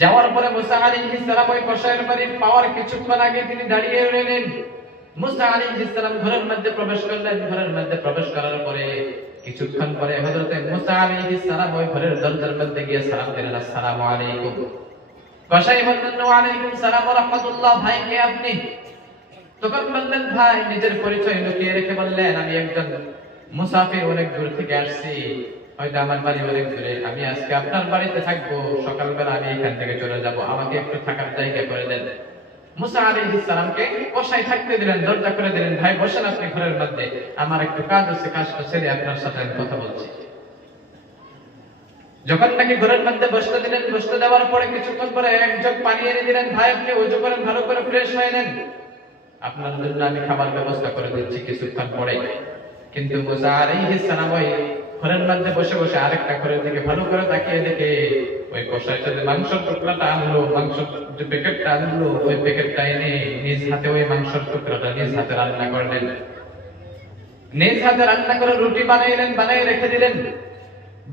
যাওয়ার পরে মুসা আলাইহিস সালাম ওই কষায়ের বাড়ির পাওয়ার কিছুক্ষণ আগে তিনি দাঁড়িয়ে রইলেন। মুসা আলাইহিস সালাম ঘরের মধ্যে প্রবেশ করলেন। ঘরের মধ্যে প্রবেশ করার পরে কিছুক্ষণ পরে হযরতে মুসা আলাইহিস সালাম ওই ঘরের দরজার মধ্যে গিয়ে সালাম দিলেন, আসসালামু আলাইকুম। কষাই বললেন, ওয়া আলাইকুম সালাম ওয়া রাহমাতুল্লাহ। ভাই কে আপনি? তখন বললেন, ভাই নিজের পরিচয় লুকিয়ে রেখে বললেন, আমি একজন মুসাফির, অনেক দূর থেকে আসছি, হয়তো আমার বাড়ি অনেক দূরে, আমি আজকে আপনার বাড়িতে থাকবো, সকালবেলা আমি এখান থেকে চলে যাব, আমাকে একটু থাকার জায়গা করে দেন। মুসা আলাইহিস সালামকে কষাই থাকতে দিলেন, দরজা করে দিলেন, ভাই বসেন আপনি ঘরের মধ্যে, আমার একটু কাজ আছে, কাজটা সেরে আপনার সাথে আমি কথা বলছি। যখন নাকি ঘরের মধ্যে বসতে দিলেন, বসতে দেওয়ার পরে কিছুক্ষণ পরে এক জগ পানি এনে দিলেন, ভাই আপনি ওযু করেন, ভালো করে ফ্রেশ হয়ে নেন, আপনার জন্য আমি খাবার ব্যবস্থা করে দিচ্ছি কিছুক্ষণ পরে। কিন্তু মুসা আলাইহিস সালাম ওই ঘরের মধ্যে বসে বসে আরেকটা ঘরের দিকে ভালো করে তাকিয়ে দেখে ওই কষাই যে মাংসের টুকরাটা আনলো, মাংসের যে প্যাকেটটা আনলো, ওই প্যাকেটটা এনে নিজ হাতে ওই মাংসের টুকরাটা নিজ হাতে রান্না করলেন। নিজ হাতে রান্না করে রুটি বানাইলেন, বানাই রেখে দিলেন।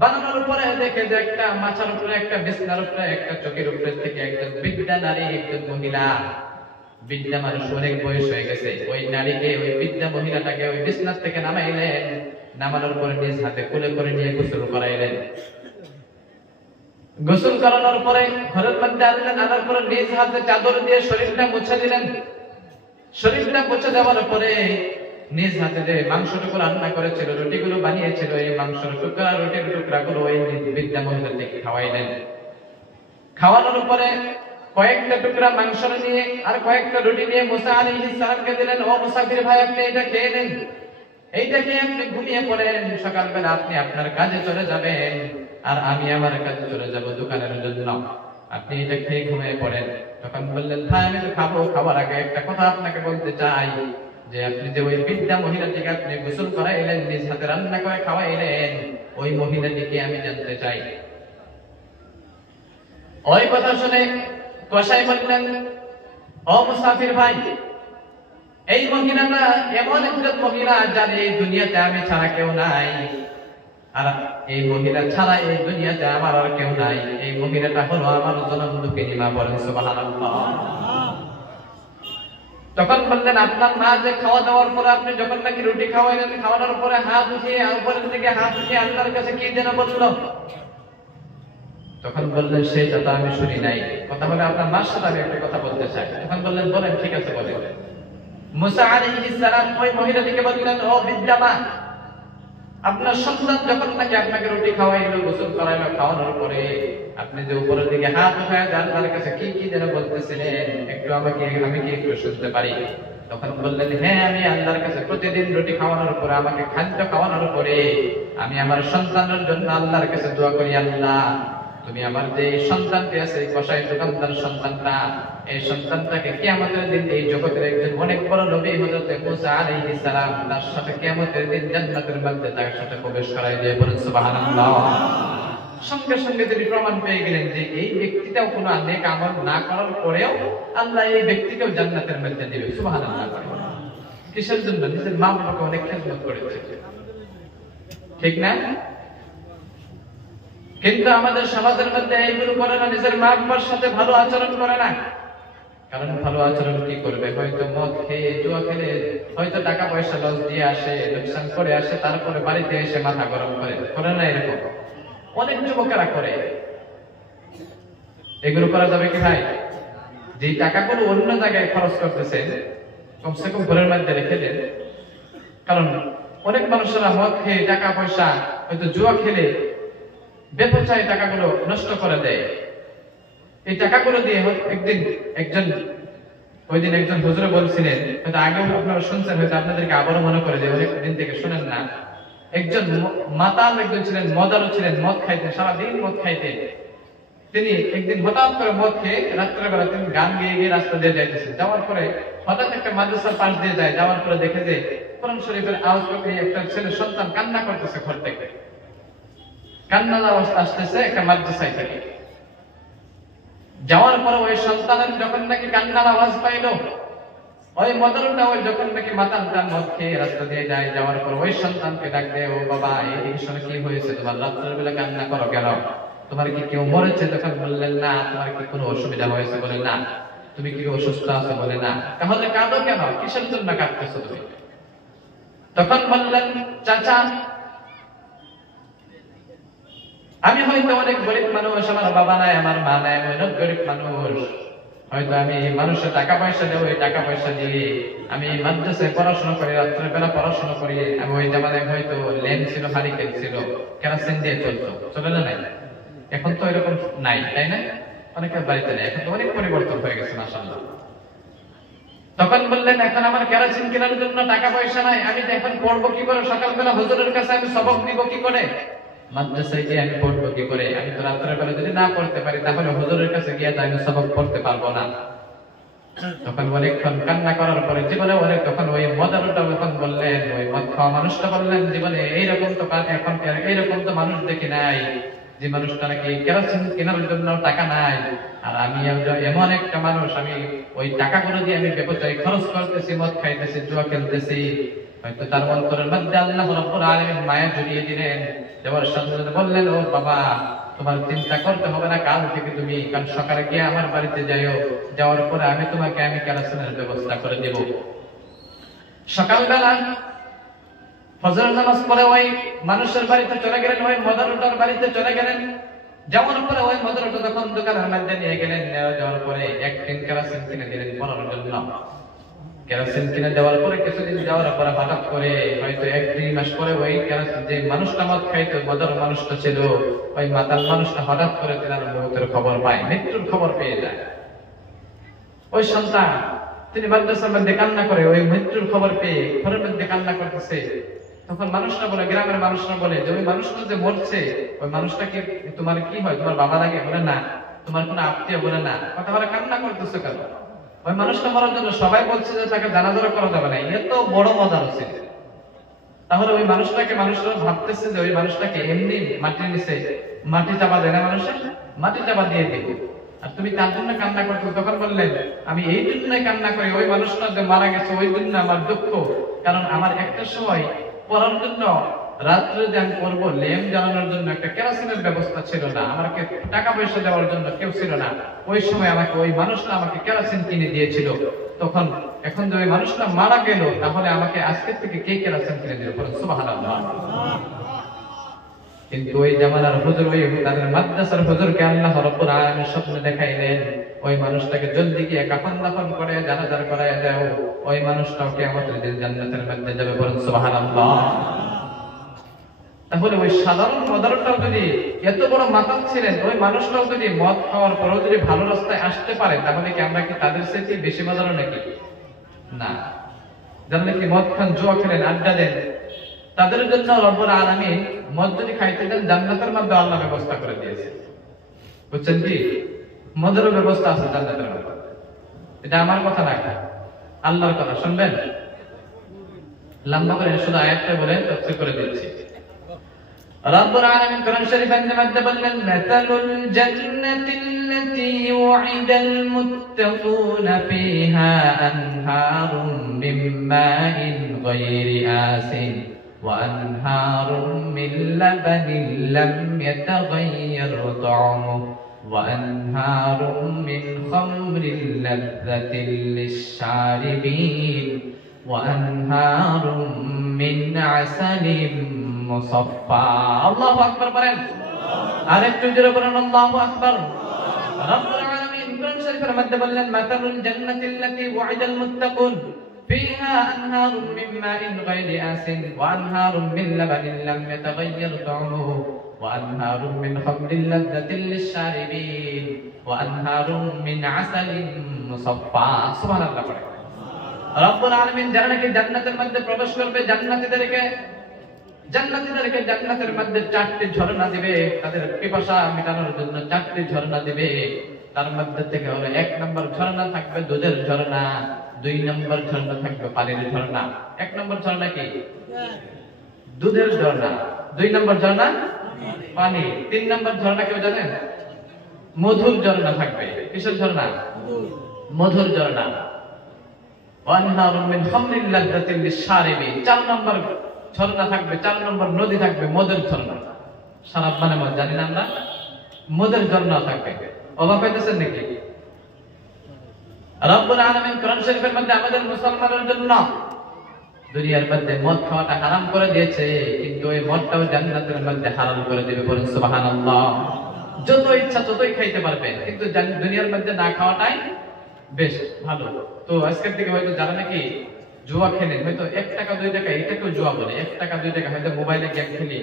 বানানোর পরে দেখে যে একটা মাথার উপরে, একটা বিছানার উপরে, একটা চোখের উপরে থেকে একজন বৃদ্ধা নারী, একজন মহিলা, বৃদ্ধা মানুষ, অনেক বয়স হয়ে গেছে, ওই নারীকে, ওই বৃদ্ধা মহিলাটাকে ওই বিছানা থেকে নামাইলেন। নামানোর পরে নিজ হাতে কোলে করে নিয়ে গোসল করাইলেন। গোসল করানোর পরে ঘরের মধ্যে আনলেন, আনার পরে নিজ হাতে চাদর দিয়ে শরীরটা মুছে দিলেন। শরীরটা মুছে দেওয়ার পরে নিজ হাতে যে মাংসটুকু রান্না করেছিল, রুটিগুলো বানিয়েছিল, এই মাংসের টুকরা, রুটির টুকরাগুলো ওই বৃদ্ধা মহিলাকে খাওয়াইলেন। খাওয়ানোর পরে কয়েকটা টুকরা মাংস নিয়ে আর কয়েকটা রুটি নিয়ে মুসা আলাইহিস সালামকে দিলেন, ও মুসাফির ভাই, আপনি এটা খেয়ে নেন, এইটা খেয়ে আপনি ঘুমিয়ে পড়েন, সকালবেলা আপনি আপনার কাজে চলে যাবেন, আর আমি আমার কাজে চলে যাব দোকানের জন্য, আপনি এটা খেয়ে ঘুমিয়ে পড়েন। তখন বললেন, ভাই আমি তো খাবো, খাবার আগে একটা কথা আপনাকে বলতে চাই, যে আপনি যে ওই বৃদ্ধা মহিলাটিকে আপনি গোসল করাইলেন, নিজ হাতে রান্না করে খাওয়াইলেন, ওই মহিলাটিকে আমি জানতে চাই। ওই কথা শুনে কষাই বললেন, ও মুসাফির ভাই, এই মহিলাটা এমন একজন মহিলা যার এই দুনিয়াতে আমি ছাড়া কেউ নাই, আর এই মহিলা ছাড়া এই দুনিয়াতে আমার আর কেউ নাই। এই মহিলাটা হলো আমার জনম দুঃখিনী মা, বলেন সুবহানাল্লাহ। তখন বললেন, আপনার মা যে খাওয়া দাওয়ার পরে আপনি যখন নাকি রুটি খাওয়াইলেন, খাওয়ানোর পরে হাত উঠিয়ে, উপরের দিকে হাত উঠিয়ে আল্লাহর কাছে কি যেন বললো। তখন বললেন, সেটা তো আমি শুনি নাই, কথা বলে আপনার মার সাথে আমি একটা কথা বলতে চাই। তখন বললেন, বলেন, ঠিক আছে বলেন। মুসা আলাইহিস সালাম ওই মহিলাটিকে বললেন, ও বৃদ্ধা মা, আপনার সন্তান যখন নাকি আপনাকে রুটি খাওয়াইলো, গোসল করাইলো, খাওয়ানোর পরে আপনি যে উপরের দিকে হাত উঠায় আল্লাহর কাছে কি কি যেন বলতেছিলেন, একটু আমি কি একটু শুনতে পারি? তখন বললেন, হ্যাঁ, আমি আল্লাহর কাছে প্রতিদিন রুটি খাওয়ানোর পরে, আমাকে খাদ্য খাওয়ানোর পরে আমি আমার সন্তানের জন্য আল্লাহর কাছে দোয়া করি, আল্লাহ তুমি আমার যে সন্তানটি আছে, কষাই দোকানদার সন্তানটা, এই সন্তানটাকে কিয়ামতের দিন এই জগতের একজন অনেক বড় নবী হযরত মুসা আলাইহিস সালাম, তার সাথে কিয়ামতের দিন জান্নাতের মধ্যে তার সাথে প্রবেশ করাই দিয়ে, বলেন সুবহানাল্লাহ। সঙ্গে সঙ্গে তিনি প্রমাণ পেয়ে গেলেন যে এই ব্যক্তিটাও কোনো নেক আমল না করার পরেও আল্লাহ এই ব্যক্তিকেও জান্নাতের মধ্যে দিবে, সুবহানাল্লাহ। কিসের জন্য? নিজের মা বাবাকে অনেক খেদমত করেছে, ঠিক না? কিন্তু আমাদের সমাজের মধ্যে এইগুলো করে না, নিজের মা বাবার সাথে ভালো আচরণ করে না। কারণ ভালো আচরণ কি করবে? হয়তো মদ খেয়ে, জুয়া খেলে, হয়তো টাকা পয়সা লস দিয়ে আসে, লোকসান করে আসে, তারপরে বাড়িতে এসে মাথা গরম করে না, এরকম অনেক যুবকেরা করে। এগুলো করা যাবে কি ভাই? যে টাকাগুলো অন্য জায়গায় খরচ করতেছে, কমসে কম ঘরের মধ্যে রেখে দেন। কারণ অনেক মানুষেরা মদ খেয়ে, টাকা পয়সা, হয়তো জুয়া খেলে বেপরোয়া টাকাগুলো নষ্ট করে দেয়। এই টাকাগুলো দিয়ে ওই দিন একজন হুজুর বলছিলেন, হয়তো আগেও আপনারা শুনছেন, হয়তো আপনাদেরকে আবারও মনে করে যে অনেক দিন থেকে শুনেন না। একজন মাতাল একজন ছিলেন, মদারু ছিলেন, মদ খাইতেন, সারাদিন মদ খাইতেন। তিনি একদিন হঠাৎ করে মদ খেয়ে রাত্রেবেলা তিনি গান গেয়ে গিয়ে রাস্তা দিয়ে যাইতেছেন। যাওয়ার পরে হঠাৎ একটা মাদ্রাসার পাশ দিয়ে যায়, যাওয়ার পরে দেখে যে কোরআন শরীফের আওয়াজ পেয়ে একটা ছেলে সন্তান কান্না করতেছে, ঘর থেকে কান্নার আওয়াজ আসতেছে একটা মাদ্রাসায় থেকে। যাওয়ার পরে ওই সন্তানের যখন নাকি কান্নার আওয়াজ পাইলো, ওই মদরুটা ওই যখন নাকি মাতালটা মদ খেয়ে রাস্তা দিয়ে যায়, যাওয়ার পর ওই সন্তানকে ডাক দেয়, ও বাবা, এই শুনে কি হয়েছে, তোমার রাত্রের বেলা কান্না করো কেন? তোমার কি কেউ মরেছে? তখন বললেন না। তোমার কি কোনো অসুবিধা হয়েছে? বলে না। তুমি কি অসুস্থ আছো? বলে না। তাহলে কাঁদো কেন? কিসের জন্য কাঁদতেছো তুমি? তখন বললেন, চাচা আমি হয়তো অনেক গরিব মানুষ, আমার বাবা নাই, আমার মা নাই, আমি অনেক গরিব মানুষ। হয়তো আমি মানুষের টাকা পয়সা দেবো, এই টাকা পয়সা দিয়ে আমি মাদ্রাসায় পড়াশোনা করি, রাত্রে বেলা পড়াশোনা করি। আমি ওই জামানায় হয়তো ল্যাম্প ছিল, হারিকেন ছিল, কেরোসিন দিয়ে চলতো, চলে না? নাই। এখন তো এরকম নাই, তাই না? অনেকের বাড়িতে নেই। এখন তো অনেক পরিবর্তন হয়ে গেছে মাশাআল্লাহ। তখন বললেন, এখন আমার কেরোসিন কেনার জন্য টাকা পয়সা নাই, আমি তো এখন পড়বো কি করে? সকালবেলা হুজুরের কাছে আমি সবক দিব কি করে? মাদ্রাসায় গিয়ে আমি পড়বো কি করে? আমি তো রাত্রের বেলা যদি না পড়তে পারি, তাহলে হুজুরের কাছে গিয়ে তো আমি সবক পড়তে পারবো না। তখন অনেকক্ষণ কান্না করার পরে জীবনে অনেক, তখন ওই মজারটা যখন বললেন, ওই মদ খাওয়া মানুষটা বললেন, জীবনে এইরকম তো এখন এইরকম তো মানুষ দেখি নাই, যে মানুষটা নাকি কেরোসিন কেনার জন্য টাকা নাই। আর আমি এমন একটা মানুষ, আমি ওই টাকাগুলো দিয়ে আমি ব্যবসায় খরচ করতেছি, মদ খাইতেছি, জুয়া খেলতেছি। হয়তো তার অন্তরের মধ্যে আল্লাহ রাব্বুল আলামিন মায়া জড়িয়ে দিলেন। দেওয়ার সাথে সাথে বললেন, ও বাবা, তোমার চিন্তা করতে হবে না, কাল থেকে তুমি কাল সকালে গিয়ে আমার বাড়িতে যাইও, যাওয়ার পরে আমি তোমাকে আমি কেরোসিনের ব্যবস্থা করে দেব। সকালবেলা ফজর নামাজ পড়ে ওই মানুষের বাড়িতে চলে গেলেন, ওই মদরটার বাড়িতে চলে গেলেন। যাওয়ার পরে ওই মদরটা তখন দোকানের মধ্যে নিয়ে গেলেন, যাওয়ার পরে এক টিন কেরোসিন কিনে দিলেন পড়ানোর জন্য। কেরোসিন কিনে দেওয়ার পরে কিছুদিন যাওয়ার পরে হঠাৎ করে হয়তো 1-2 মাস পরে ওই কেরোসিন যে মানুষটা মদ খাইতো, মদর মানুষটা ছিল, ওই মাতাল মানুষটা হঠাৎ করে তার মৃত্যুর খবর পায়, মৃত্যুর খবর পেয়ে যায়। ওই সন্তান তিনি মাদ্রাসার মধ্যে কান্না করে, ওই মৃত্যুর খবর পেয়ে ঘরের মধ্যে কান্না করতেছে। তখন মানুষরা বলে, গ্রামের মানুষরা বলে যে ওই মানুষটা যে মরছে, ওই মানুষটা কি তোমার কি হয়? তোমার বাবা লাগে? বলে না। তোমার কোনো আত্মীয়? বলে না। কথা বলে, কান্না করতেছে কেন? ওই মানুষটা মরার জন্য সবাই বলছে যে তাকে জানাজা করা যাবে না। এত বড় মজা হচ্ছে। তাহলে ওই মানুষটাকে মানুষরা ভাবতেছে যে ওই মানুষটাকে এমনি মাটির নিচে মাটি চাপা দেয় না, মানুষের মাটি চাপা দিয়ে দিব, আর তুমি তার জন্য কান্না করছো। তখন বললেন, আমি এই জন্যই কান্না করি, ওই মানুষটা যে মারা গেছে ওই জন্য আমার দুঃখ। কারণ আমার একটা সময় পড়ার জন্য রাত্রে যে আমি পড়বো, ল্যাম্প জ্বালানোর জন্য একটা কেরোসিনের ব্যবস্থা ছিল না, আমাকে টাকা পয়সা দেওয়ার জন্য কেউ ছিল না। ওই সময় আমাকে ওই মানুষটা আমাকে কেরোসিন কিনে দিয়েছিল। তখন এখন যে ওই মানুষটা মারা গেল, তাহলে আমাকে আজকের থেকে কে কেরোসিন কিনে দিল? সুবহানাল্লাহ। কিন্তু ওই জামানার হুজুর, ওই তাদের মাদ্রাসার হুজুরকে আল্লাহ রাব্বুল আলামিন স্বপ্নে দেখাইলেন, ওই মানুষটাকে জলদি গিয়ে কাফন দাফন করে জানাজা করায় দাও, ওই মানুষটাও কিয়ামতের দিন জান্নাতের মধ্যে যাবে। বলুন সুবহানাল্লাহ। তাহলে ওই সাধারণ মদরটাও যদি এত বড় মাতাল ছিলেন, ওই মানুষটাও যদি মদ খাওয়ার পরেও যদি ভালো রাস্তায় আসতে পারে, তাহলে কি আমরা কি তাদের চাইতে বেশি মজার নাকি? না। যারা নাকি মদ খান, জুয়া খেলেন, আড্ডা দেন, তাদের জন্য রব্বুল আলামিন মদ যদি খাইতে দেন, জান্নাতের মধ্যে আল্লাহ ব্যবস্থা করে দিয়েছে। বুঝছেন কি? মদের ব্যবস্থা আছে জান্নাতের মধ্যে। এটা আমার কথা না, আল্লাহর কথা। শুনবেন? লম্বা করে শুধু আয়াতটা বলে তাফসীর করে দিচ্ছি। রব্বুল আলামিন কোরআন শরীফের মধ্যে বললেন, মাতালুল জান্নাতিল্লাতী ওয়াইদাল মুত্তাকুনা ফিহা আনহারুম মিন মাইন গায়রি আসিন وأنهار من لبن لم يتغير طعمه وأنهار من خمر لذة للشاربين وأنهار من عسل مصفى الله أكبر بلن أردت جربنا الله أكبر رب العالمين قرآن شريف المد بلن مثل الجنة التي وعد المتقون فيها أنهار من ماء غير آسن وأنهار من لبن لم يتغير طعمه وأنهار من خمر لذة للشاربين وأنهار من عسل مصفى سبحان الله রব্বুল আলামিন যারা নাকি জান্নাতের মধ্যে প্রবেশ করবে, জান্নাতীদেরকে জান্নাতের মধ্যে 4টি ঝর্ণা দিবে, তাদের পিপাসা মেটানোর জন্য 4টি ঝর্ণা দিবে। তার মধ্যে থেকে হলো 1 নম্বর ঝর্ণা থাকবে দুধের ঝর্ণা, 2 নম্বর ঝর্ণা থাকবে পানির ঝর্ণা। 1 নম্বর ঝর্ণা কি? দুধের ঝর্ণা। 2 নম্বর ঝর্ণা পানি। 3 নম্বর ঝর্ণা কেউ জানেন? মধুর ঝর্ণা থাকবে। কিসের ঝর্ণা? মধুর ঝর্ণা। ওয়ানহারুম মিন খামরিল লাযযাতিল লিশশারিবিন। 4 নম্বর ঝর্ণা থাকবে, 4 নম্বর নদী থাকবে মধুর ঝর্ণা। শরাব মানে মদ, জানি না আমরা? মদের ঝর্ণা থাকবে। অবাক হইতেছেন নাকি? রব্বুল আলামিন কোরআন শরীফের মধ্যে আমাদের মুসলমানের জন্য দুনিয়ার মধ্যে মদ খাওয়াটা হারাম করে দিয়েছে, কিন্তু এই মদটাও জান্নাতের মধ্যে হারাম করে দিবে। বলেন সুবহানাল্লাহ। যত ইচ্ছা ততই খাইতে পারবে, কিন্তু দুনিয়ার মধ্যে না খাওয়াটাই বেশ ভালো। তো আজকের থেকে হয়তো যারা নাকি জুয়া খেলেন, হয়তো 1 টাকা 2 টাকা এটাকেও জুয়া বলে, 1 টাকা 2 টাকা হয়তো মোবাইলে গেম খেলি,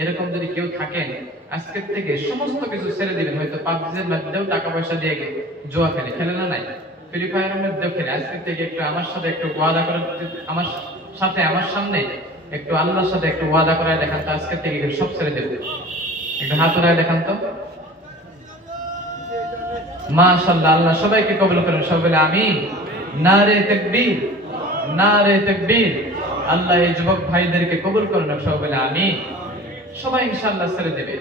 এরকম যদি কেউ থাকেন আজকের থেকে সমস্ত কিছু ছেড়ে দিবেন। হয়তো পাবজির মধ্যেও টাকা পয়সা দিয়ে জুয়া খেলে, খেলে না নাই, ফ্রি ফায়ারের মধ্যেও খেলে, আজকের থেকে একটু আমার সাথে একটু ওয়াদা করে, আমার সাথে আমার সামনে একটু আল্লাহর সাথে একটু ওয়াদা করায় দেখান তো, আজকের থেকে সব ছেড়ে দেব। একটু হাত উঠায় দেখান তো। মাশাআল্লাহ, আল্লাহ সবাইকে কবুল করেন। সবাই বলে আমিন। নারে তাকবীর, নারে তাকবীর। আল্লাহ এই যুবক ভাইদেরকে কবুল করেন। সবাই বলে আমিন। সবাই ইনশাআল্লাহ ছেড়ে দেবে।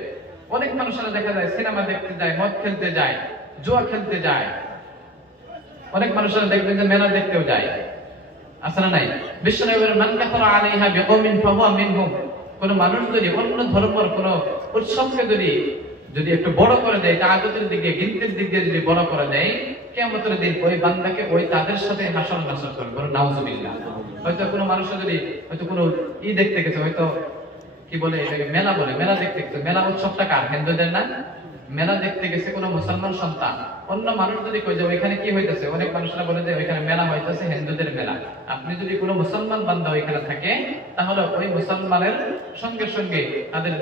অনেক মানুষরা দেখা যায় সিনেমা দেখতে যায়, মদ খেলতে যায়, জুয়া খেলতে যায়। অনেক মানুষরা দেখবেন যে মেলা দেখতেও যায়, আছে না নাই? বিশ্বনবী বলেন মান কাফারা আলাইহা বিকওমিন ফাহুয়া মিনহুম। কোন মানুষ যদি অন্য ধর্মের কোন উৎসবকে যদি একটু বড় করে দেয়, এটা আদতের দিক দিয়ে, গিনতির দিক দিয়ে যদি বড় করে দেয়, কিয়ামতের দিন ওই বান্দাকে ওই তাদের সাথে হাসর নাসর করবে। বলেন নাউজুবিল্লাহ। হয়তো কোনো মানুষ যদি হয়তো কোনো দেখতে গেছে, হয়তো কি বলে এটাকে মেলা বলে, মেলা দেখতে গেছে, মেলা উৎসবটা কার? হিন্দুদের না? মেলা দেখতে গেছে কোনো মুসলমান সন্তান, অন্য মানুষ যদি কই যে ওইখানে কি হইতেছে, অনেক মানুষরা বলে যে ওইখানে মেলা হইতেছে, হিন্দুদের মেলা। আপনি যদি কোনো মুসলমান বান্দা ওইখানে থাকে, তাহলে ওই মুসলমানের সঙ্গে সঙ্গে তাদের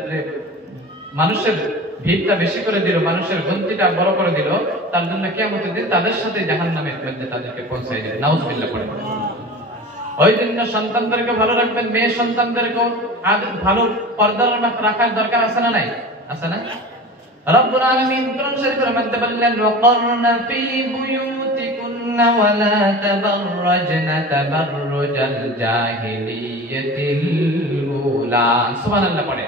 মানুষের ভিড়টা বেশি করে দিল, মানুষের গন্তিটা বড় করে দিল, তার জন্য কিয়ামতের দিন তাদের সাথে জাহান্নামের মধ্যে তাদেরকে পৌঁছায় দিবে। নাউজুবিল্লাহ পড়ে। ওই জন্য সন্তানদেরকে ভালো রাখবেন, মেয়ে সন্তানদেরকেও ভালো পর্দার রাখার দরকার আছে না নাই? আছে না? রব্বুল আলামিন কোরআন শরীফের মধ্যে বললেন ওয়াকারনা ফি বুয়ুতিকুন্না ওয়া লা তাবাররাজনা তাবাররুজাল জাহিলিয়াতিল উলা। সুবহানাল্লাহ পড়ে।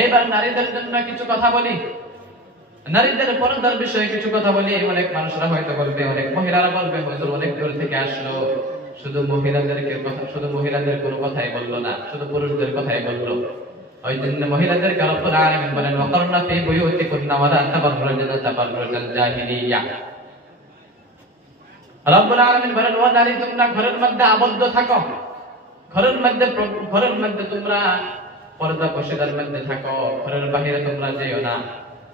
এইবার নারীদের জন্য কিছু কথা বলি, নারীদের পর্দার বিষয়ে কিছু কথা বলি। অনেক মানুষরা হয়তো বলবে, অনেক মহিলারা বলবে হুজুর অনেক দূর থেকে আসলো, শুধু মহিলাদেরকে কথা, শুধু মহিলাদের কোনো কথাই বললো না, শুধু পুরুষদের কথাই বললো। ওই জন্য মহিলাদের রব্বুল আলামিন বলেন ওয়াকারনা ফি বুয়ুতিকুন্না ওয়া লা তাবাররাজনা তাবাররুজাল জাহিলিয়া। রব্বুল আলামিন বলেন ও নারী, তোমরা ঘরের মধ্যে আবদ্ধ থাকো, ঘরের মধ্যে তোমরা পর্দা পর্দার মধ্যে থাকো, ঘরের বাইরে তোমরা যেও না।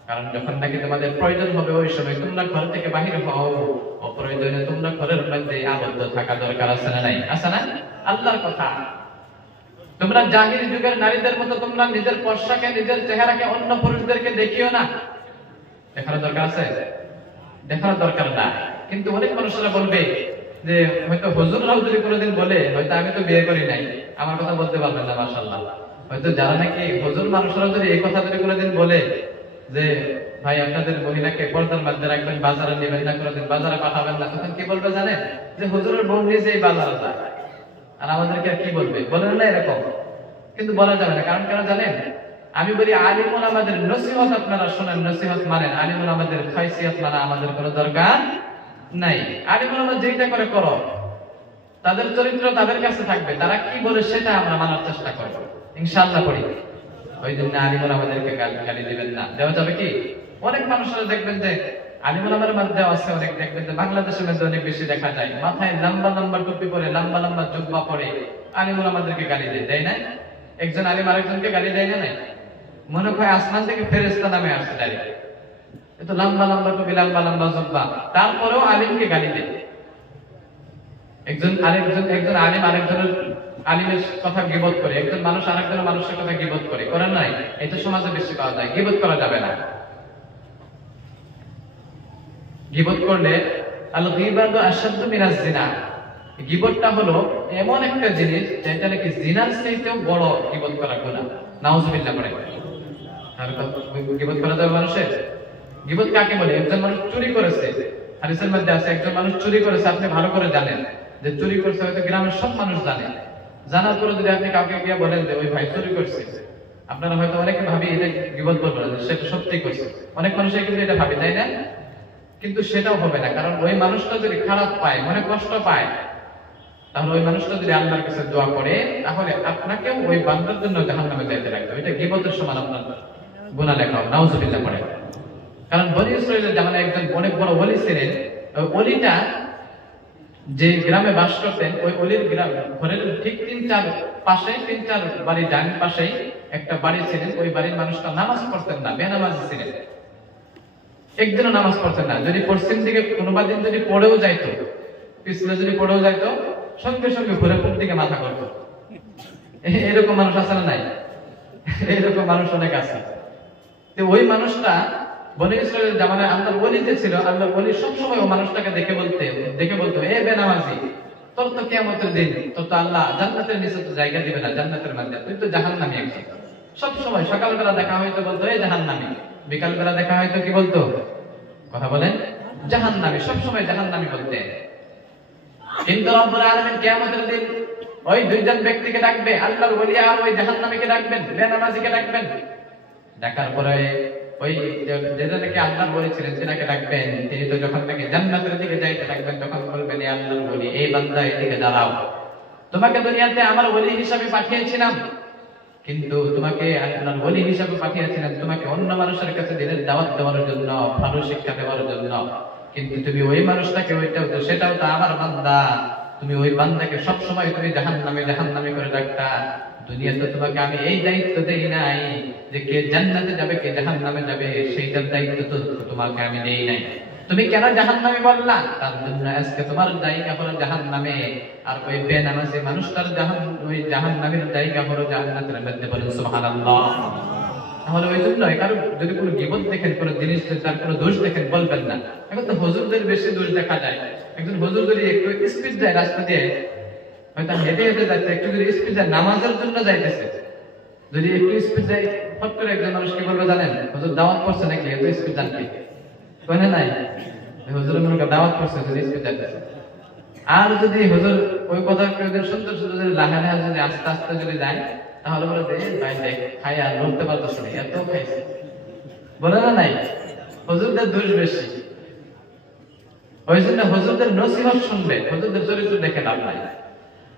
কারণ যখন নাকি তোমাদের প্রয়োজন হবে ওই সময় তোমরা ঘর থেকে বাহির হও, অপ্রয়োজনে তোমরা ঘরের মধ্যে আবদ্ধ থাকা দরকার আছে না নাই? আছে না? আল্লাহর কথা। তোমরা জাহিলি যুগের নারীদের মতো তোমরা নিজের পোশাকে, নিজের চেহারাকে অন্য পুরুষদেরকে দেখিও না। দেখার দরকার আছে? দেখার দরকার না। কিন্তু অনেক মানুষরা বলবে যে হয়তো হুজুররাও যদি কোনোদিন বলে, হয়তো আমি তো বিয়ে করি নাই, আমার কথা বলতে পারবেন না, মাশাআল্লাহ। হয়তো যারা নাকি হুজুর মানুষরা যদি এই কথা যদি কোনোদিন বলে যে ভাই আপনাদের মহিলাকে পর্দার মধ্যে রাখবেন, বাজারে নেবেন না, কোনোদিন বাজারে পাঠাবেন না, তখন কি বলবে জানেন? যে হুজুরের বউ নিজেই বাজারে যায়, আর আমাদেরকে আর কি বলবে? বলেন না এরকম? কিন্তু বলা যাবে না। কারণ কেন জানেন? আমি বলি আলিম ওলামাদের নসিহত আপনারা শোনেন, নসিহত মানেন, আলিম ওলামাদের খায়সিয়ত মানা আমাদের কোনো দরকার নাই। আলিম ওলামা যেটা করে করো, তাদের চরিত্র তাদের কাছে থাকবে, তারা কি বলে সেটা আমরা মানার চেষ্টা করব ইনশাআল্লাহ করি। ওই জন্য আলিম ওলামাদেরকে গালি দিবেন না। দেওয়া যাবে কি? অনেক মানুষরা দেখবেন যে আলিম ওলামার মধ্যে আছে, অনেক দেখবেন যে বাংলাদেশের মধ্যে অনেক বেশি দেখা যায়, মাথায় লম্বা লম্বা টুপি পরে, লম্বা লম্বা জুব্বা পরে আলিম ওলামাদেরকে গালি দেয় না? একজন আলিম আরেকজনকে গালি দেয় না? নাই? মনে হয় আসমান থেকে ফেরেশতা নামে আসছে ডাইরেক্ট। এত লম্বা লম্বা টুপি, লম্বা লম্বা জুব্বা, তারপরেও আলিমকে গালি দেয়। একজন আলিম আরেকজনের আলিমের কথা গীবত করে, একজন মানুষ আরেকজন মানুষের কথা গীবত করে, করেন নাই? এটা সমাজে বেশি পাওয়া যায়। গীবত করা যাবে না। গীবত করলে আল গীবাতু আশাদ্দু মিনাজ জিনা। গীবতটা হলো এমন একটা জিনিস যেটা নাকি জিনার চাইতেও বড় গীবত করা গুনাহ। নাউজুবিল্লাহ পড়ে। আর গীবত করা যাবে মানুষের? গীবত কাকে বলে? একজন মানুষ চুরি করেছে, হাদিসের মধ্যে আছে একজন মানুষ চুরি করেছে, আপনি ভালো করে জানেন যে চুরি করছে, হয়তো গ্রামের সব মানুষ জানে। জানার পরে যদি আপনি কাউকে গিয়ে বলেন যে ওই ভাই চুরি করছে, আপনারা হয়তো অনেকে ভাবি এটা গীবত বলবেন না, সেটা সত্যি করছে। অনেক মানুষই কিন্তু এটা ভাবে, তাই না? কিন্তু সেটাও হবে না। কারণ ওই মানুষটা যদি খারাপ পায়, মনে কষ্ট পায়, তাহলে ওই মানুষটা যদি আল্লাহর কাছে দোয়া করে, তাহলে আপনাকেও ওই বান্দার জন্য জাহান্নামে যাইতে লাগবে। এটা গীবতের সমান আপনার গুনাহ লেখা হবে। নাউজুবিল্লাহ পড়ে। কারণ বনি ইসরাইলের জামানে একজন অনেক বড় ওলি ছিলেন। ওই ওলিটা যে গ্রামে বাস করতেন, ওই ওলির গ্রাম ঘরের ঠিক 3-4 পাশে, 3-4 বাড়ি ডান পাশেই একটা বাড়ি ছিলেন। ওই বাড়ির মানুষটা নামাজ পড়তেন না, বেনামাজি ছিলেন, একদিনও নামাজ পড়তেন না। যদি পশ্চিম দিকে কোনোবা দিন যদি পড়েও যাইতো, পিছলে যদি পড়েও যাইতো, সঙ্গে সঙ্গে ঘুরে পূর্ব দিকে মাথা করতো। এরকম মানুষ আছে না নাই? এরকম মানুষ অনেক আছে। তো ওই মানুষটা বনি ইসরাইলের জামানায় আল্লাহর ওলি যে ছিল, আল্লাহর ওলি সবসময় ওই মানুষটাকে দেখে বলতো, এ বেনামাজি, তোর তো কিয়ামতের দিন, তোর তো আল্লাহ জান্নাতের নিচে তো জায়গা দিবে না, জান্নাতের মধ্যে তুই তো জাহান্নামী একজন। সবসময় সকালবেলা দেখা হয়তো বলতো এ জাহান্নামী, বিকালবেলা দেখা হয়তো কি বলতো, কথা বলেন, জাহান্নামী, সবসময় জাহান্নামী বলতে। কিন্তু রব্বুল আলামিন কিয়ামতের দিন ওই দুইজন ব্যক্তিকে ডাকবে, আল্লাহর ওলি আর ওই জাহান্নামীকে ডাকবেন, বেনামাজিকে ডাকবেন। ডাকার পরে ওই যেটাকে আল্লাহর ওলি ছিলেন সেটাকে ডাকবেন। তিনি তো যখন তাকে জান্নাতের দিকে যাইতে ডাকবেন, তখন বলবেন, এ আল্লাহর ওলি, এই বান্দা এদিকে দাঁড়াও, তোমাকে দুনিয়াতে আমার ওলি হিসাবে পাঠিয়েছিলাম, কিন্তু তোমাকে আল্লাহর ওলি হিসাবে পাঠিয়েছিলাম তোমাকে অন্য মানুষের কাছে দিনের দাওয়াত দেওয়ার জন্য, ভালো শিক্ষা দেওয়ার জন্য। কিন্তু তুমি ওই মানুষটাকে, সেটাও তো আমার বান্দা, তুমি ওই বান্দাকে সবসময় তুমি জাহান্নামে করে ডাকতা। দুনিয়াতে তোমাকে আমি এই দায়িত্ব দেই নাই যে কে জান্নাতে যাবে কে জাহান্নামে যাবে, সেইটার দায়িত্ব তো তোমাকে আমি দেই নাই। তুমি কেন জাহান্নামে বললা? তার জন্য আজকে তোমার জায়গা হলো জাহান্নামে, আর ওই বেনামাজি মানুষটার জাহান্নামের জায়গা হলো জান্নাতের মধ্যে। বলেন সুবহানাল্লাহ। তাহলে ওই জন্য কারো যদি কোনো বিপদ দেখেন, কোনো জিনিস তার কোনো দোষ দেখেন, বলবেন না। এখন তো হুজুরদের বেশি দোষ দেখা যায়। একজন হুজুর যদি একটু স্পিড যায় রাস্তা দিয়ে, হয়তো হেঁটে হেঁটে যাচ্ছে, একটু যদি স্পিড যায় নামাজের জন্য যাইতেছে, যদি একটু স্পিড যায়, ফট করে একজন মানুষ কি বলবে জানেন? হুজুর দাওয়াত করছে নাকি, এত স্পিড যান কি? কনে নাই হুজুরের মনে দাওয়াত করছে, যদি স্পিড যাইতেছে। আর যদি হুজুর ওই কথা সুন্দর সুন্দর যদি লাহানে যদি আস্তে আস্তে যদি যায়, তাহলে বলে যে ভাই দেখ খাই আর লড়তে পারতেছে না, এত খাইছে, বলে না নাই? হুজুরদের দোষ বেশি। ওই জন্য হুজুরদের নসিহত শুনবে, হুজুরদের চরিত্র দেখে লাভ নাই।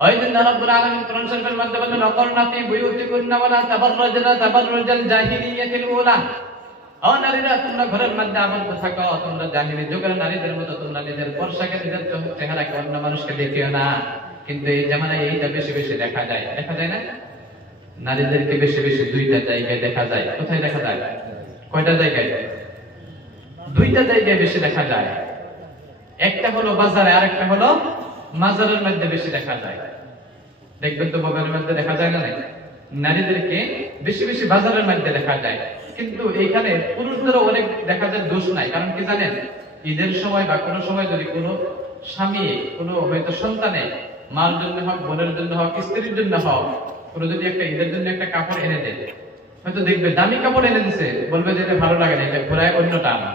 ওই জন্য রব্বুল আলামিন কোরআন শরীফের মধ্যে বলেন, ওয়াকারনা ফি বুয়ুতিকুন্না ওয়া লা তাবাররাজনা তাবাররুজাল জাহিলিয়াতিল উলা। ও নারীরা, তোমরা ঘরের মধ্যে আবদ্ধ থাকো, তোমরা জাহিলি যুগের নারীদের মতো তোমরা নিজের পোশাকে, নিজের চেহারাকে অন্য মানুষকে দেখিও না। কিন্তু এই জামানায় এইটা বেশি বেশি দেখা যায়, দেখা যায় না? নারীদেরকে বেশি বেশি দুইটা জায়গায় দেখা যায়। কোথায় দেখা যায়? কয়টা জায়গায়? দুইটা জায়গায় বেশি দেখা যায়। একটা হলো বাজারে, আর একটা হলো মাজারের মধ্যে বেশি দেখা যায়। দেখবেন তো বাজারের মধ্যে দেখা যায় না? নারীদেরকে বেশি বেশি বাজারের মধ্যে দেখা যায়। কিন্তু এইখানে পুরুষদেরও অনেক দেখা যায়, দোষ নাই। কারণ কি জানেন? ঈদের সময় বা কোনো সময় যদি কোনো স্বামী কোনো হয়তো সন্তানে, মার জন্য হোক, বোনের জন্য হোক, স্ত্রীর জন্য হোক, কোনো যদি একটা ঈদের জন্য একটা কাপড় এনে দেয়, হয়তো দেখবে দামি কাপড় এনে দিছে, বলবে যে এটা ভালো লাগে না, এটা ঘোরায় অন্যটা আনা।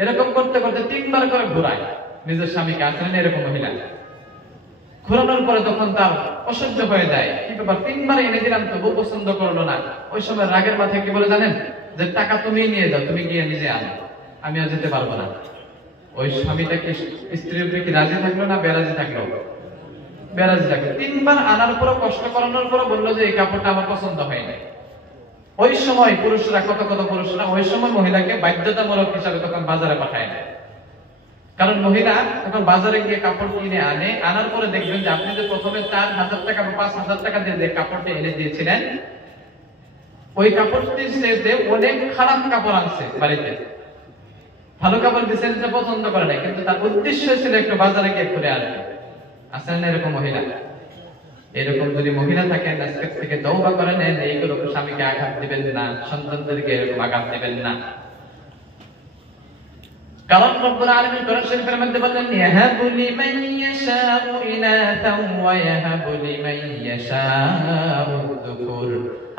এরকম করতে করতে 3 বার করে ঘোরায় নিজের স্বামীকে। আসলে এরকম মহিলা ঘোরানোর পরে তখন তার অসহ্য হয়ে যায়, কি ব্যাপার 3 বার এনে দিলাম তবু পছন্দ করলো না। ওই সময় রাগের মাথায় কি বলে জানেন? যে টাকা তুমি নিয়ে যাও, তুমি গিয়ে নিজে আনো, আমি আর যেতে পারবো না। ওই স্বামীটা কি স্ত্রীর উপরে কি রাজি থাকলো না বেরাজি থাকলো? বেরাজি থাকলো। 3 বার আনার পর, কষ্ট করানোর পর বললো যে এই কাপড়টা আমার পছন্দ হয় না। ওই সময় পুরুষরা, কত পুরুষরা ওই সময় মহিলাকে বাধ্যতামূলক হিসাবে তখন বাজারে পাঠায় না। কারণ মহিলা তখন বাজারে গিয়ে কাপড় কিনে আনে, আনার পরে দেখবেন যে আপনি যে প্রথমে 4,000 টাকা বা 5,000 টাকা দিয়ে যে কাপড়টা এনে দিয়েছিলেন, ওই কাপড়টির সাথে অনেক খারাপ কাপড় আনছে বাড়িতে। ভালো কাপড় দিয়েছেন, যে পছন্দ করে না, কিন্তু তার উদ্দেশ্য ছিল একটু বাজারে গিয়ে ঘুরে আসবে। আসেন না এরকম মহিলা? এরকম যদি মহিলা থাকেন, আজকে থেকে তওবা করে নেন, এইগুলো স্বামীকে আঘাত দিবেন না, সন্তানদেরকে এরকম আঘাত দিবেন না। কারণ রব্বুল আলামিন কোরআন শরীফের মধ্যে বলেন, ইয়াহাবু লিমান ইয়াশাউ ইনাতাও ওয়া ইয়াহাবু লিমান ইয়াশাউ যুকুর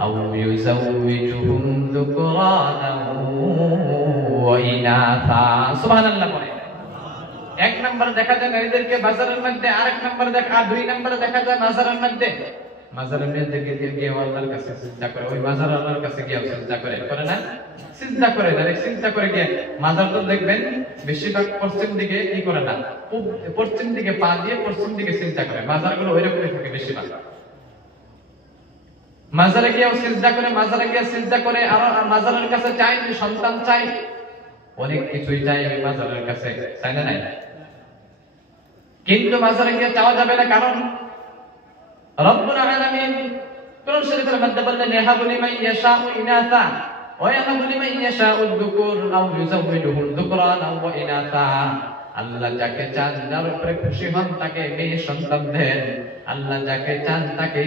আও ইউযাওয়িজুহুম যুকরানাও ওয়া ইনাথা। সুবহানাল্লাহ। পড়ে 1 নম্বরে দেখা যায় নারীদেরকে বাজারের মধ্যে, আরেক নম্বরে দেখা, 2 নম্বরে দেখা যায় মাজারের মধ্যে। মাজারের মধ্যে গিয়ে আল্লাহর কাছে সিজদা করে, ওই মাজার আল্লাহর কাছে গিয়ে সিজদা করে না? সিজদা করে, ডাইরেক্ট সিজদা করে গিয়ে। মাজার তো দেখবেন বেশিরভাগ পশ্চিম দিকে কি করে না, পশ্চিম দিকে পা দিয়ে পশ্চিম দিকে সিজদা করে। মাজারগুলো ওইরকমই থাকে বেশিরভাগ। মাজারে গিয়ে সিজদা করে, মাজারে গিয়ে সিজদা করে, আর মাজারের কাছে চাই, সন্তান চাই। অনেক কিছুই চাই মাজারের কাছে, চাই না নাই? কিন্তু মাজারে গিয়ে চাওয়া যাবে না, কারণ রব্বুল আলামিন কোরআন শরীফের মধ্যে বললেন ইয়াহাবু লিমান ইয়াশাউ ইনাসা ওয়া ইয়াহাবু লিমান ইয়াশাউ যুকুর আও ইউযাওয়িজুহু যুকরানা ওয়া ইনাসা। আল্লাহ যাকে চান, যার উপরে খুশি হন তাকে মেয়ে সন্তান দেন, আল্লাহ যাকে চান তাকে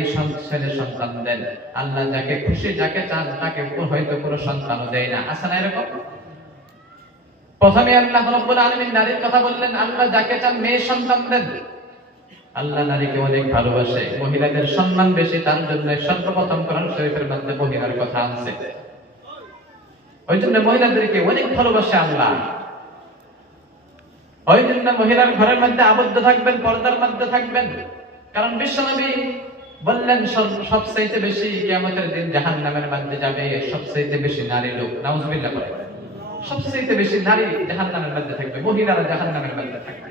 ছেলে সন্তান দেন, আল্লাহ যাকে খুশি যাকে চান তাকে হয়তো কোনো সন্তানও দেয় না। আছে না এরকম? প্রথমে আল্লাহ রাব্বুল আলামিন নারীর কথা বললেন, আল্লাহ যাকে চান মেয়ে সন্তান দেন। আল্লাহ নারীকে অনেক ভালোবাসে, মহিলাদের সম্মান বেশি, তার জন্য সর্বপ্রথম কোরআন শরীফের মধ্যে মহিলার কথা আনছে। ওই জন্য মহিলাদেরকে অনেক ভালোবাসে আল্লাহ। ওই জন্য মহিলার ঘরের মধ্যে আবদ্ধ থাকবেন, পর্দার মধ্যে থাকবেন। কারণ বিশ্বনবী বললেন সবচাইতে বেশি কিয়ামতের দিন জাহান্নামের মধ্যে যাবে সবচাইতে বেশি নারী লোক। নাউজুবিল্লাহ বলেন। সবচাইতে বেশি নারী জাহান্নামের মধ্যে থাকবে, মহিলারা জাহান্নামের মধ্যে থাকবে।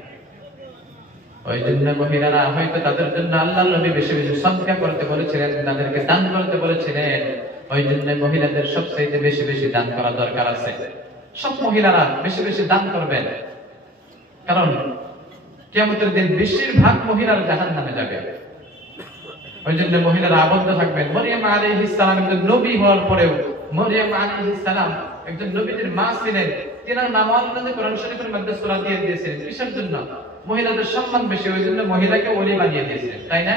ওই জন্য মহিলারা হয়তো তাদের জন্য আল্লাহর নবী বেশি বেশি সদকা করতে বলেছিলেন, তাদেরকে দান করতে বলেছিলেন। ওই জন্য মহিলাদের সবচাইতে বেশি বেশি দান করা দরকার আছে। সব মহিলারা বেশি বেশি দান করবেন, কারণ কিয়ামতের দিন বেশিরভাগ মহিলারা জাহান্নামে যাবে। ওই জন্য মহিলারা আবদ্ধ থাকবেন। মরিয়ম আলাইহিস সালাম একজন নবী হওয়ার পরেও, মরিয়ম আলাইহিস সালাম একজন নবীদের মা ছিলেন, তিনার নাম আল্লাহ কোরআন শরীফের মধ্যে সূরা দিয়ে দিয়েছিলেন। কিসের জন্য? মহিলাদের সম্মান বেশি, ওই জন্য মহিলাকে ওলি বানিয়ে দিয়েছিলেন, তাই না?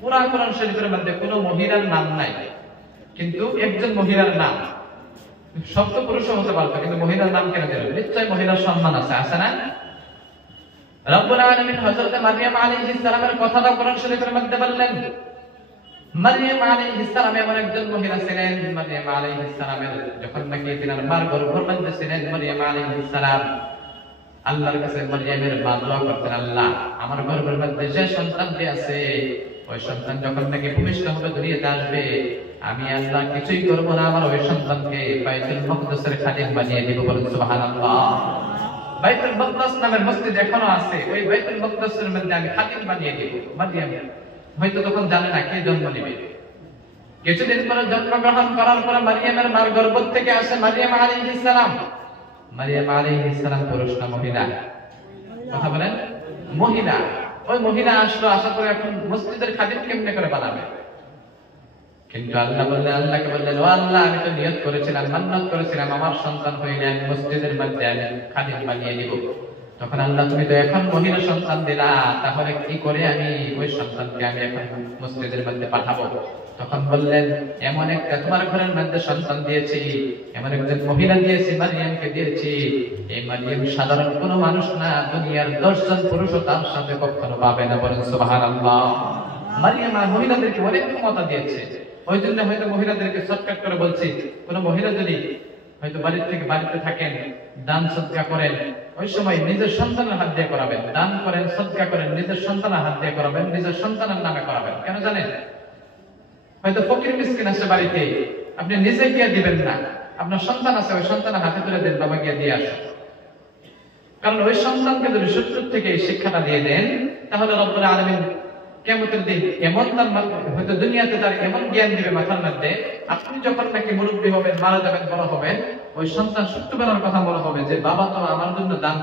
পুরা কোরআন শরীফের মধ্যে কোনো মহিলার নাম নাই, কিন্তু একজন মহিলার নাম। সব তো পুরুষ হতে পারতো, কিন্তু মহিলার নাম কেন দিল? নিশ্চয় মহিলার সম্মান আছে, আছে না? রব্বুল আলামিন হযরত মারইয়াম আলাইহিস সালামের কথাটা কোরআন শরীফের মধ্যে বললেন। মারইয়াম আলাইহিস সালাম এমন একজন মহিলা ছিলেন, মারইয়াম আলাইহিস সালামের যখন নাকি তিনার মার গর্ভের মধ্যে ছিলেন, মারইয়াম আলাইহিস সালাম আল্লাহর কাছে মারইয়ামের মা দোয়া করতেন, আল্লাহ আমার গর্ভের মধ্যে যে সন্তানটি আছে, ওই সন্তান যখন নাকি ভূমিষ্ঠ হবে, দুনিয়াতে আসবে, আমি আল্লাহ কিছুই করব না, আমার ওই সন্তানকে বাইতুল মাকদাসের খাদিম বানিয়ে দিব। বলেন সুবহানাল্লাহ। বাইতুল মাকদাস নামের মসজিদ এখনো আছে, ওই বাইতুল মাকদাসের মধ্যে আমি খাদিম বানিয়ে দিব। মারইয়াম হয়তো তখন জানে না কে জন্ম নেবে। কিছুদিন পরে জন্মগ্রহণ করার পরে মারইয়ামের মার গর্ভ থেকে আসে মারইয়াম আলাইহিস সালাম। মারইয়াম আলাইহিস সালাম পুরুষ না মহিলা? কথা বলেন, মহিলা। ওই মহিলা আসলো, আসার পরে এখন মসজিদের খাদিম কেমনে করে বানাবে? কিন্তু আল্লাহকে বললেন, ও আল্লাহ, আমি তো নিয়ত করেছিলাম, মান্নাত করেছিলাম, আমার সন্তান হইলে আমি মসজিদের মধ্যে আমি খাদিম বানিয়ে দিব। তখন আল্লাহ, তুমি তো এখন মহিলা সন্তান দিলা, তাহলে কি করে আমি ওই সন্তানকে আমি এখন মসজিদের মধ্যে পাঠাবো? তখন বললেন, এমন একটা তোমার ঘরের মধ্যে সন্তান দিয়েছি, এমন একজন মহিলা দিয়েছি, মারইয়ামকে দিয়েছি। এই মারইয়াম সাধারণ কোনো মানুষ না, দুনিয়ার 10 জন পুরুষও তার সাথে কখনো পাবে না। বলেন সুবহানাল্লাহ। মারইয়াম মহিলাদেরকে অনেক ক্ষমতা দিয়েছে। ওই জন্য হয়তো মহিলাদেরকে শর্টকাট করে বলছি, কোন মহিলা যদি হয়তো বাড়িতে থাকেন, দান সদকা করেন, ওই সময় নিজের সন্তানের হাত দিয়ে করাবেন। দান করেন, সদকা করেন, নিজের সন্তানের হাত দিয়ে করাবেন, নিজের সন্তানের নামে করাবেন। কেন জানেন? হয়তো ফকির মিসকিন আছে বাড়িতে, আপনি নিজে গিয়ে দিবেন না, আপনার সন্তান আছে, ওই সন্তানের হাতে তুলে দেন, বাবা গিয়ে দিয়ে আসো। কারণ ওই সন্তানকে যদি শত্রুর থেকে এই শিক্ষাটা দিয়ে দেন, তাহলে রব্বুল আলামিন কিয়ামতের দিন এমন তার হয়তো দুনিয়াতে তার এমন জ্ঞান দিবে মাথার মধ্যে, আপনি যখন নাকি মুরব্বী হবেন, মারা যাবেন, বড় হবেন, ওই সন্তান ছোট্টবেলার কথা মনে হবে যে বাবা তো আমার জন্য দান